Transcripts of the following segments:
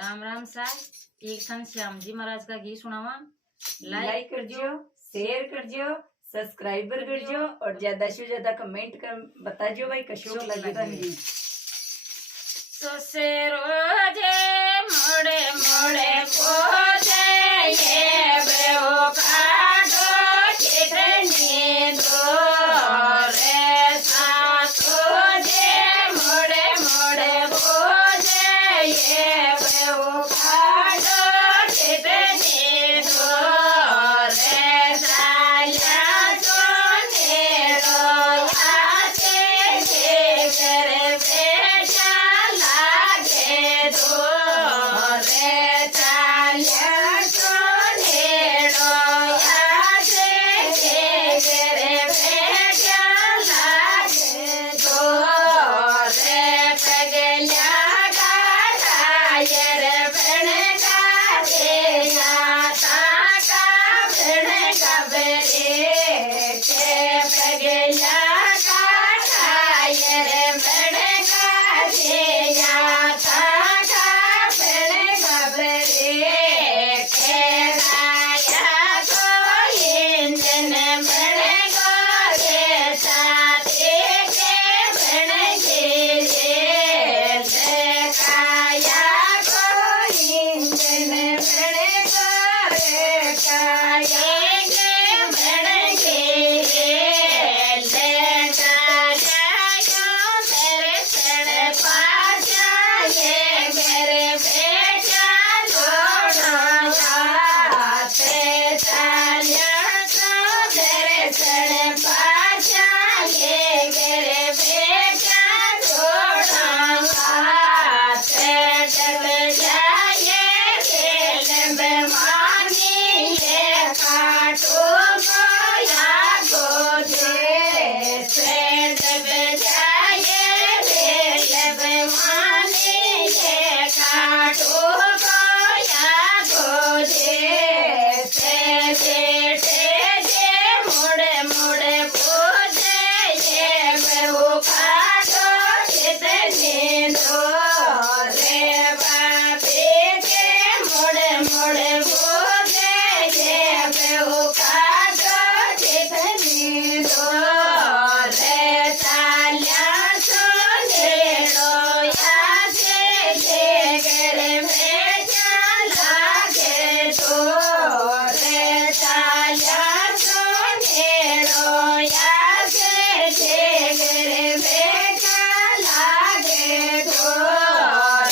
राम राम साहब। एक सन श्याम जी महाराज का गीत सुनावा। लाइक करजो, शेयर करजो, सब्सक्राइबर करजो और ज्यादा से ज्यादा कमेंट कर बताजो भाई कशो लगेगा गीत। सोसे रोजे मोड़े मोड़े पोजे ये बेओ काटो कितने दो रे सासो जे मोड़े मोड़े पोजे ये बेओ काटो कितने दो रे साया सोने रो आते जे करे बेटा लागे दो रे चालिया सोने रो आते जे करे बेटा लागे दो रे पगलिया गायर बन का देया ताका बन का बरे के पगलिया गायर बन का देया ताका बन का बरे के राया को इंजन बन को रे साथे के बन के रे काया को इंजन बन को रे काया के बन के रे काया तेरे सड़ पाचा ये मेरे बेटा छोड़ो आते चालिया तो तेरे सड़ पाचा ये मेरे बेटा छोड़ो आते डब जाए दिल में मानी ये काटो या गोदे से डब जाए दिल में मानी ये काटो या गोदे से बेटे जे मुड़े मुड़े बोझे ये मैं काटो कितने दो रे बापे जे मुड़े मुड़े बोझे ये मैं काटो कितने दो रे चालिया सोने रो या से करे बेटा लागे दो रे चालिया सोने रो या से करे बेटा लागे दो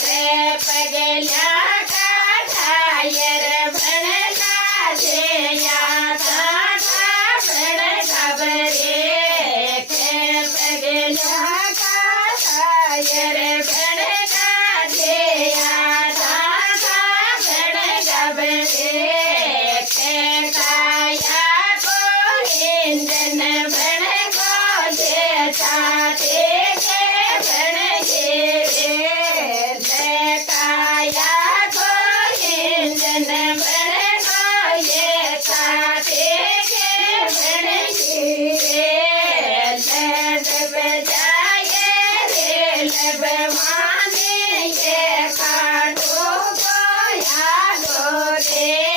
रे पगलिया का ठायर बन का देया ताका बन का बरे के पगलिया का ठायर बन का देया ताका बन का बरे के काया को इंजन बन को देता के बन के रे काया को इंजन बन को ये काटे के बन के रे बजाए रे लब माने ये काटो को या गोरे